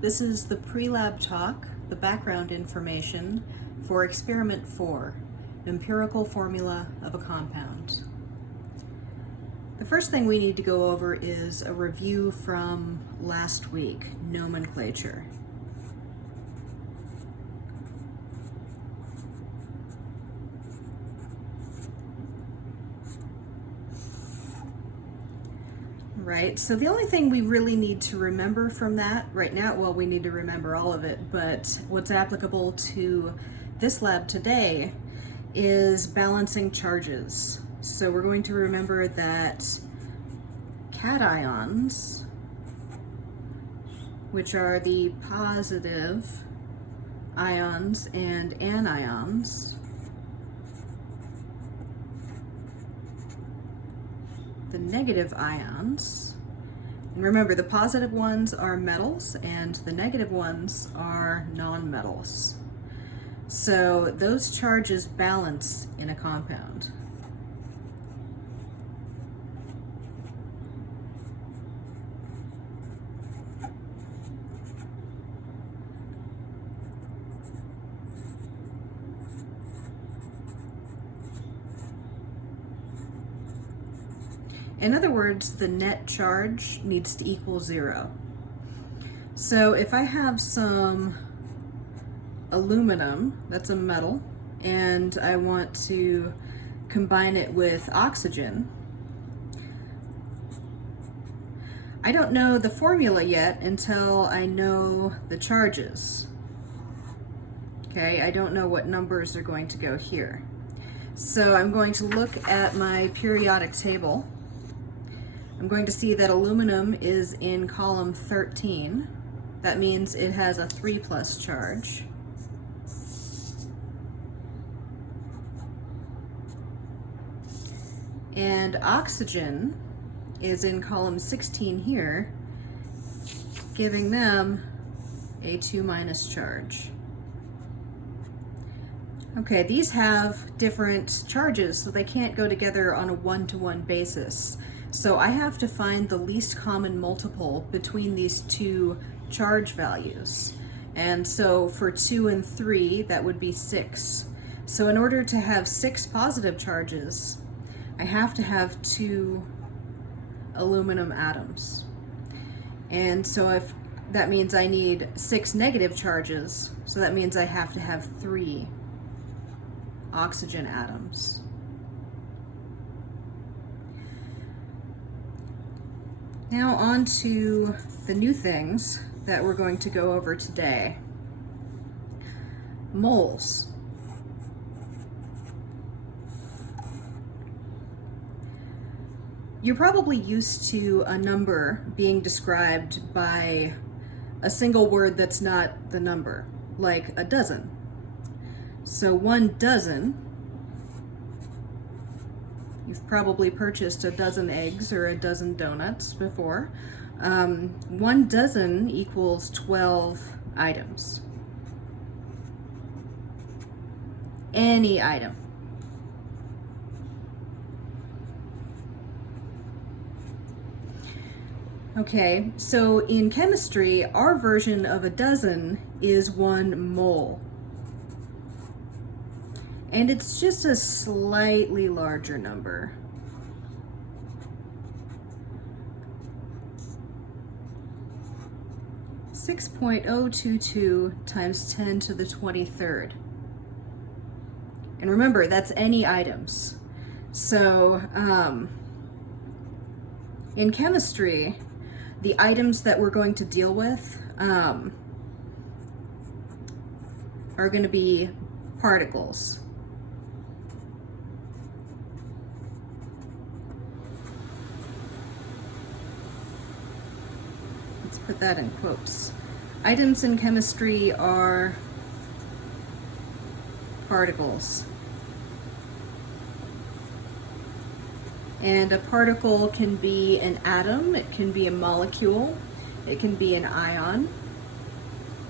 This is the pre-lab talk, the background information for experiment 4, empirical formula of a compound. The first thing we need to go over is a review from last week, nomenclature. Right, so the only thing we really need to remember from that right now, well, we need to remember all of it, but what's applicable to this lab today is balancing charges. So we're going to remember that cations, which are the positive ions and anions, the negative ions, and remember the positive ones are metals and the negative ones are nonmetals. So those charges balance in a compound. In other words, the net charge needs to equal 0. So if I have some aluminum, that's a metal, and I want to combine it with oxygen, I don't know the formula yet until I know the charges. Okay, I don't know what numbers are going to go here. So I'm going to look at my periodic table. I'm going to see that aluminum is in column 13. That means it has a 3+ charge. And oxygen is in column 16 here, giving them a 2- charge. Okay, these have different charges, so they can't go together on a one-to-one basis. So I have to find the least common multiple between these two charge values. And so for 2 and 3, that would be 6. So in order to have 6 positive charges, I have to have 2 aluminum atoms. And so if that means I need 6 negative charges, so that means I have to have 3 oxygen atoms. Now on to the new things that we're going to go over today. Moles. You're probably used to a number being described by a single word that's not the number, like a dozen. So 1 dozen, you've probably purchased a dozen eggs or a dozen donuts before. 1 dozen equals 12 items. Any item. Okay, so in chemistry, our version of a dozen is 1 mole. And it's just a slightly larger number. .022 times 10 to the 23rd. And remember, that's any items. So in chemistry, the items that we're going to deal with are going to be particles. Put that in quotes. Items in chemistry are particles. And a particle can be an atom, it can be a molecule, it can be an ion.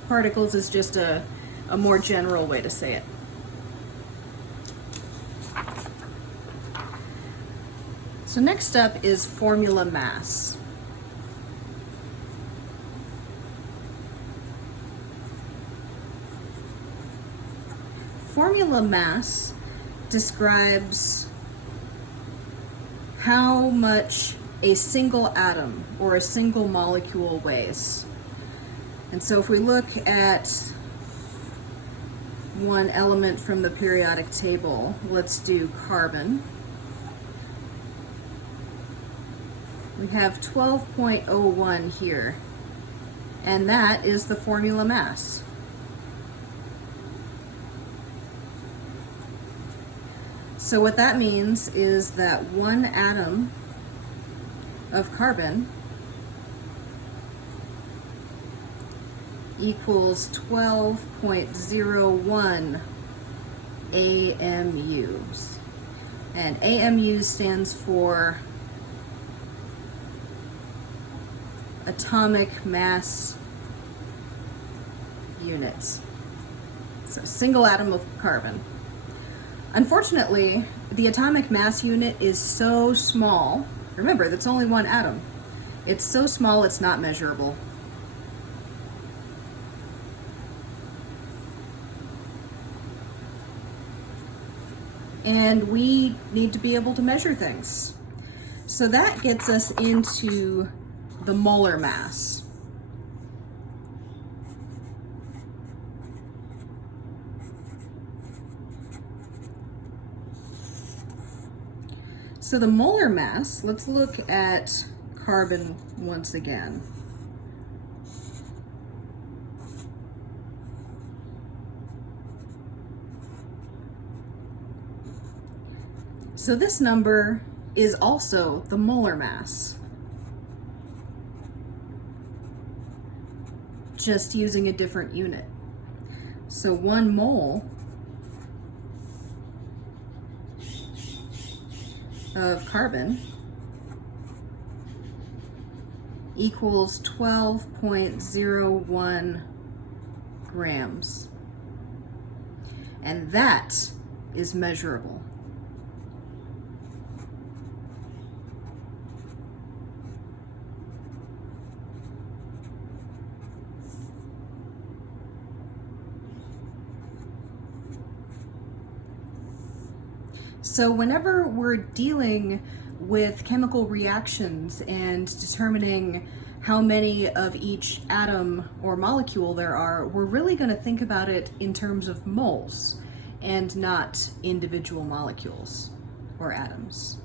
Particles is just a more general way to say it. So next up is formula mass. formula mass describes how much a single atom or a single molecule weighs. And so if we look at one element from the periodic table, let's do carbon. We have 12.01 here, and that is the formula mass. So what that means is that one atom of carbon equals 12.01 AMUs. And AMU stands for atomic mass units. So single atom of carbon. Unfortunately, the atomic mass unit is so small. Remember, that's only one atom. It's so small it's not measurable. And we need to be able to measure things. So that gets us into the molar mass. So the molar mass, let's look at carbon once again. So this number is also the molar mass, just using a different unit. So 1 mole of carbon equals 12.01 grams. And that is measurable. So whenever we're dealing with chemical reactions and determining how many of each atom or molecule there are, we're really going to think about it in terms of moles and not individual molecules or atoms.